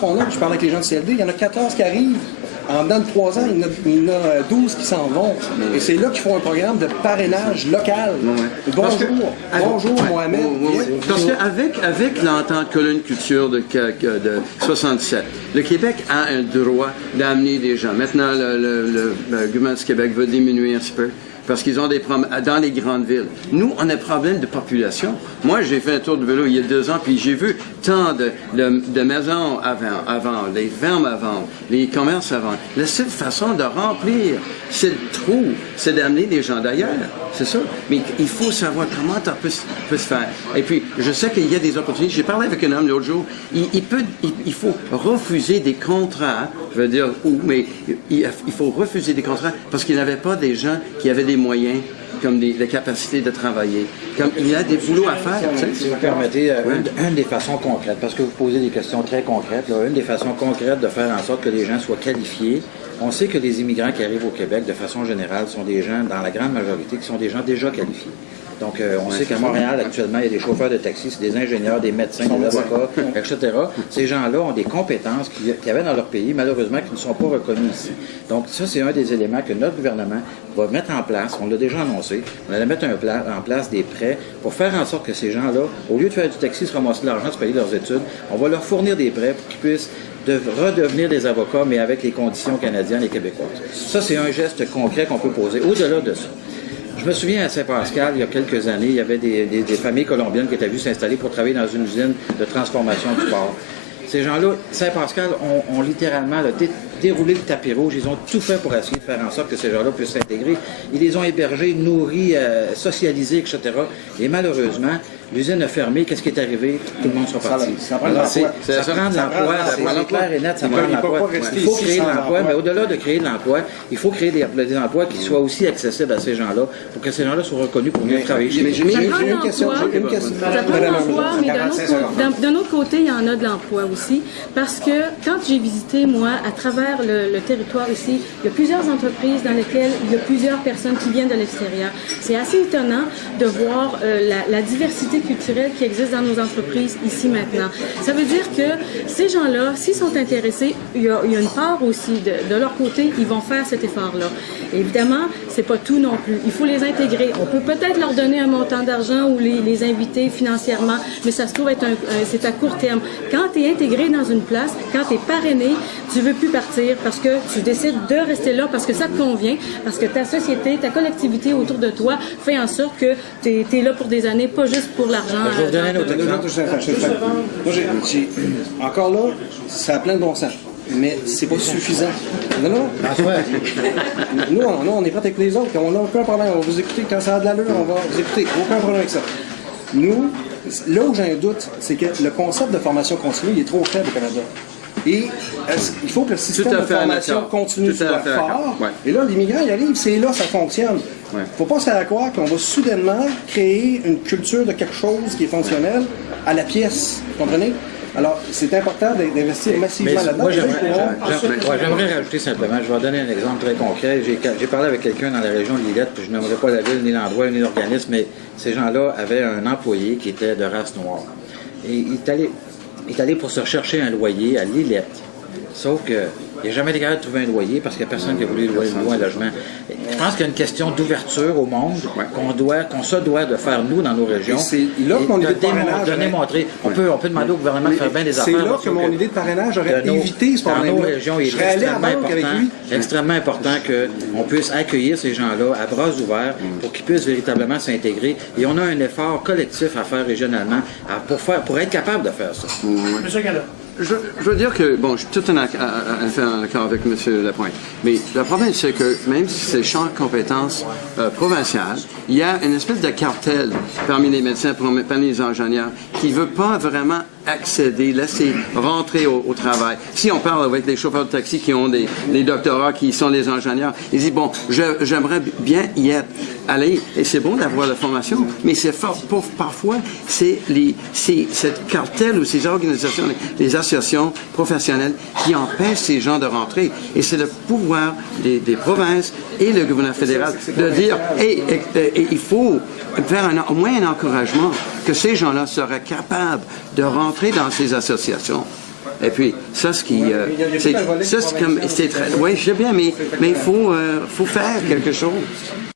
qu'on a, je parle avec les gens du CLD, il y en a 14 qui arrivent. En dedans de 3 ans, il y en a 12 qui s'en vont. Et c'est là qu'ils font un programme de parrainage local. Bonjour, Mohamed. Parce qu'avec l'entente colonne culture de 67, le Québec a un droit d'amener des gens. Maintenant, le gouvernement du Québec veut diminuer un petit peu, parce qu'ils ont des problèmes dans les grandes villes. Nous, on a un problème de population. Moi, j'ai fait un tour de vélo il y a 2 ans, puis j'ai vu tant de maisons avant, les fermes avant, les commerces avant. La seule façon de remplir ce trou, c'est d'amener des gens d'ailleurs. C'est ça. Mais il faut savoir comment ça peut se faire. Et puis, je sais qu'il y a des opportunités. J'ai parlé avec un homme l'autre jour. Il faut refuser des contrats, je veux dire, mais il faut refuser des contrats parce qu'il n'avait pas des gens qui avaient des moyens, comme la capacité de travailler. Comme il y a des boulots à faire. Si vous permettez, une des façons concrètes, parce que vous posez des questions très concrètes, là, une des façons concrètes de faire en sorte que les gens soient qualifiés. On sait que les immigrants qui arrivent au Québec, de façon générale, sont des gens, dans la grande majorité, qui sont des gens déjà qualifiés. Donc, on sait qu'à Montréal, actuellement, il y a des chauffeurs de taxi, c'est des ingénieurs, des médecins, des avocats, etc. Ces gens-là ont des compétences qu'ils avaient dans leur pays, malheureusement, qui ne sont pas reconnues ici. Donc, ça, c'est un des éléments que notre gouvernement va mettre en place. On l'a déjà annoncé. On allait mettre en place des prêts pour faire en sorte que ces gens-là, au lieu de faire du taxi, se ramasser de l'argent, se payer leurs études, on va leur fournir des prêts pour qu'ils puissent redevenir des avocats, mais avec les conditions canadiennes et québécoises. Ça, c'est un geste concret qu'on peut poser. Au-delà de ça, je me souviens à Saint-Pascal, il y a quelques années, il y avait des familles colombiennes qui étaient venues s'installer pour travailler dans une usine de transformation du porc. Ces gens-là, Saint-Pascal, ont littéralement déroulé le tapis rouge. Ils ont tout fait pour essayer de faire en sorte que ces gens-là puissent s'intégrer. Ils les ont hébergés, nourris, socialisés, etc. Et malheureusement, l'usine a fermé. Qu'est-ce qui est arrivé? Tout le monde sera parti. Ça prend de l'emploi. C'est clair et net, ça prend de l'emploi. Il faut créer de l'emploi, mais au-delà de créer de l'emploi, il faut créer des emplois qui soient aussi accessibles à ces gens-là pour que ces gens-là soient reconnus pour venir travailler chez nous. J'ai une question. Ça prend de l'emploi, mais d'un autre côté, il y en a de l'emploi aussi. Parce que quand j'ai visité, moi, à travers le territoire ici, il y a plusieurs entreprises dans lesquelles il y a plusieurs personnes qui viennent de l'extérieur. C'est assez étonnant de voir la diversité culturelle qui existe dans nos entreprises ici maintenant. Ça veut dire que ces gens-là, s'ils sont intéressés, il y a une part aussi de leur côté, ils vont faire cet effort-là. Évidemment, c'est pas tout non plus. Il faut les intégrer. On peut peut-être leur donner un montant d'argent ou les inviter financièrement, mais ça se trouve être c'est à court terme. Quand tu es intégré dans une place, quand tu es parrainé, tu veux plus partir parce que tu décides de rester là parce que ça te convient, parce que ta société, ta collectivité autour de toi fait en sorte que tu es là pour des années, pas juste pour l'argent. Je vais vous donner un autre exemple. Encore là, ça a plein de bon sens. Mais c'est pas suffisant. Non. Nous, on est prêts avec les autres. On n'a aucun problème. On va vous écouter. Quand ça a de l'allure, on va vous écouter. Aucun problème avec ça. Nous, là où j'ai un doute, c'est que le concept de formation continue, il est trop faible au Canada. Et il faut que le système de formation continue soit fort. Ouais. Et là, l'immigrant, il arrive, c'est là ça fonctionne. Il ne faut pas se faire croire qu'on va soudainement créer une culture de quelque chose qui est fonctionnel à la pièce. Vous comprenez? Alors, c'est important d'investir massivement là-dedans. Moi, j'aimerais rajouter simplement, je vais donner un exemple très concret. J'ai parlé avec quelqu'un dans la région de Lillette, puis je n'aimerais pas la ville, ni l'endroit, ni l'organisme, mais ces gens-là avaient un employé qui était de race noire. Et il est allé pour se rechercher un loyer à Lillette. Sauf que il n'a jamais été capable de trouver un loyer parce qu'il n'y a personne qui a voulu louer un logement. Je pense qu'il y a une question d'ouverture au monde qu'on se doit de faire nous dans nos régions. C'est là que mon idée de parrainage démontrer. On peut demander au gouvernement de faire bien des affaires. C'est là que mon idée de parrainage aurait évité ce problème. Dans nos régions, il est extrêmement important qu'on puisse accueillir ces gens-là à bras ouverts pour qu'ils puissent véritablement s'intégrer. Et on a un effort collectif à faire régionalement pour être capable de faire ça. Monsieur Gallard. Je veux dire que, bon, je suis tout à fait en accord avec M. Lapointe, mais le problème, c'est que même si c'est champ de compétences provincial, il y a une espèce de cartel parmi les médecins, parmi les ingénieurs, qui ne veut pas vraiment accéder, laisser rentrer au travail. Si on parle avec les chauffeurs de taxi qui ont des doctorats, qui sont des ingénieurs, ils disent, bon, j'aimerais bien y être. Allez, et c'est bon d'avoir la formation, mais c'est parfois, c'est cette cartel ou ces organisations, les associations professionnelles qui empêchent ces gens de rentrer. Et c'est le pouvoir des provinces et le gouvernement fédéral de dire, il faut faire au moins un encouragement que ces gens-là seraient capables de rentrer dans ces associations. Et puis, ça, ce qui... c'est comme... C'est très... Oui, je sais bien, mais il faut faire quelque chose.